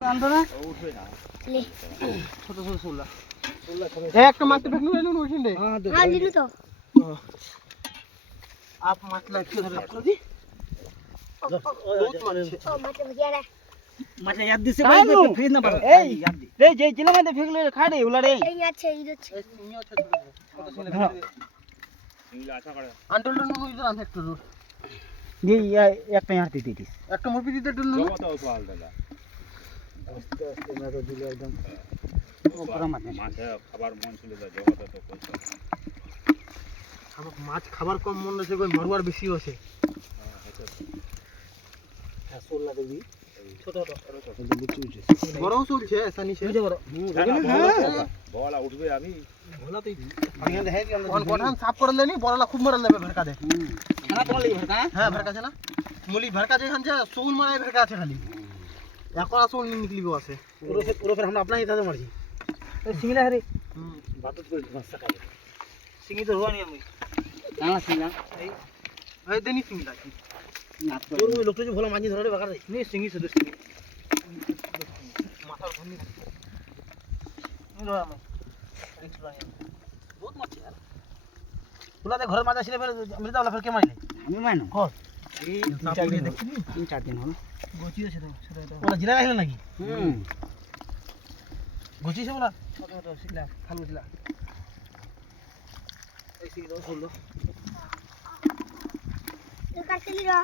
আন্দোনা উঠবে না লে ছোট ছোট সোলা একটা মারতে ফেকলু এলুন ওইখান দে হ্যাঁ দিলু তো আপ মাছলা কি ধরে করে দি বহুত মারছে ও মাছে ভজিয়া রে মাছ ইয়াদ দিছে ভাই ফেজ না পারো এই রে যে জিলা মধ্যে ফেকলু খাড়ে উলা রে এই আছে এই আছে আন্টল নো ইদর আন একটু দূর নি একটা ইয়ার দিতে দিস একটা মুরগি দিতে একটু নো জগতাও সওয়াল দাদা আস্তে আস্তে না তো দিলে একদম ওপরে মাছ মাছে খাবার মন ছিল তো জগতে তো কইছো আমার মাছ খাবার কম মন আছে কই মরবার বেশি আছে সোলা দেবি ছোট ছোট একদম বুঝছি বড় চলছে সানি সে বড় বলা উঠবে আমি ভোলা তুই আগে দেখাই দি আমরা কোঠান সাফ করে লেনি বড়লা খুব মারা লেবে ভরকা দে খানা তোমার লাগি ভরকা হ্যাঁ ভরকা আছে না মুলি ভরকা যেখান আছে সোল মারাই ভরকা আছে খালি এখন আসল নিকলিবো আছে পুরো ফের আমরা अपना ही था মারছি সিংলা হরে বাতত করে ভাষা কাজ সিংই তো হওয়া নি আমি না সিংলা এই দেনি সিংলা কি না তোর ওই লোকটা যে ভোলা মাঝি ধরে বাকার নি সিংই শুধু সিংই মাথার ঘুরনি বহুত মাছ यार তোলাতে ঘরের মাছ আসলে ফের মৃদাওলা ফের কে মাইলে আমি মাইনো কর এই তিন চার দিন হলো গচি আছে তো সেটা ওলা জিলা রাখলে নাকি গচি সে বলা ছোট ছোট সিলা খালু জিলা এই সিলা হলো তুই কাটলি রে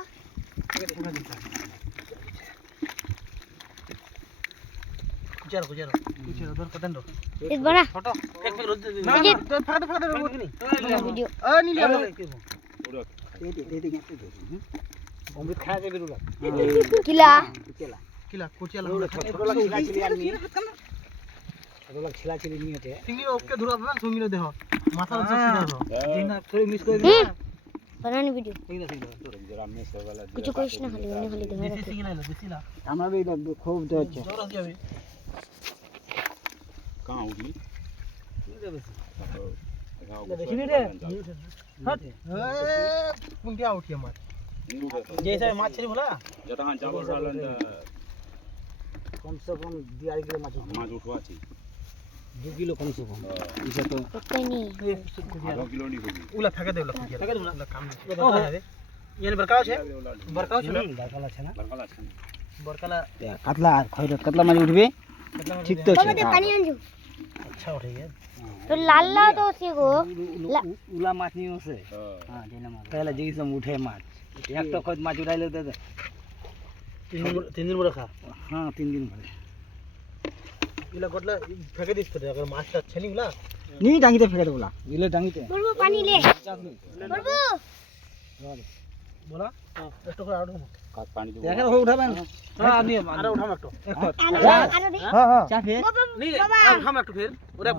কুচারো কুচারো কুচারো দর কতন দর ইস বড়া ছোট এক ফের রোজ না না, তো ফাটা ফাটা রোজ নি ভিডিও আ নিলি আলো অমৃত খায় যাবে রুলা কিলা কেলা কিলা কুচালো ছোট লাগ ছিলা ছিলি আর নি ছোট লাগ ছিলা ছিলি নিয়েতে সিঙ্গি ওকে ধরা না সঙ্গিরে দেহ মাথা উচ্চ সিধা ধর দিনা করে মিস করে बनाने वीडियो সিংলা সিংলা जरा मिस हो गला कुछ कोशिश ना खाली उन्हें खाली दे দেশি সিঙ্গি নাইলো দেশি লা আমরা भी খুব তো আছে জোর আছে যাবে कहां उठी দেখি রে হট এ পুঙ্কিয়া উঠি আমার जैसे माछ छली भला जटा हां जाबर सालन कम से कम 2 किलो माछ माछ उठवाची 2 किलो कम से कम इसे तो पक्का नहीं आधा किलो नहीं होगी উলা ফেকে দে উলা ফেকে ফেকে দে উলা। উলা কাম দে ইয়ানি বরকাও আছে বরকাও ছিল দাকালা আছে না बरकला छन বরকালা কাতলা খয়রা কাতলা মাছ উঠবে ঠিক তো बाबा আছে दे पानी आंजू আচ্ছা উঠে গিয়ে तो लाल ला तो से को উলা মাছ নিয়ে আছে হ্যাঁ যেনা মাছ তাহলে যেই সব উঠে মাছ একটা খত মাছ উঠাইলে দে 3 দিন বড় খা হ্যাঁ 3 দিন ধরে ইলা গটলা ফেকে দিস তো अगर মাছটা ছেনি উলা নি ডাঙ্গিতে ফেলে দেবলা দিলে ডাঙ্গিতে बुलबु पानी ले बुलबु বলা একটু করে আউট হবো काट पानी दो দেখেন ও উঠাবেন হ্যাঁ আমি আরে উঠাম একটু आरो दे হ্যাঁ হ্যাঁ চা ফের बाबा নি উঠাম একটু ফের ওরে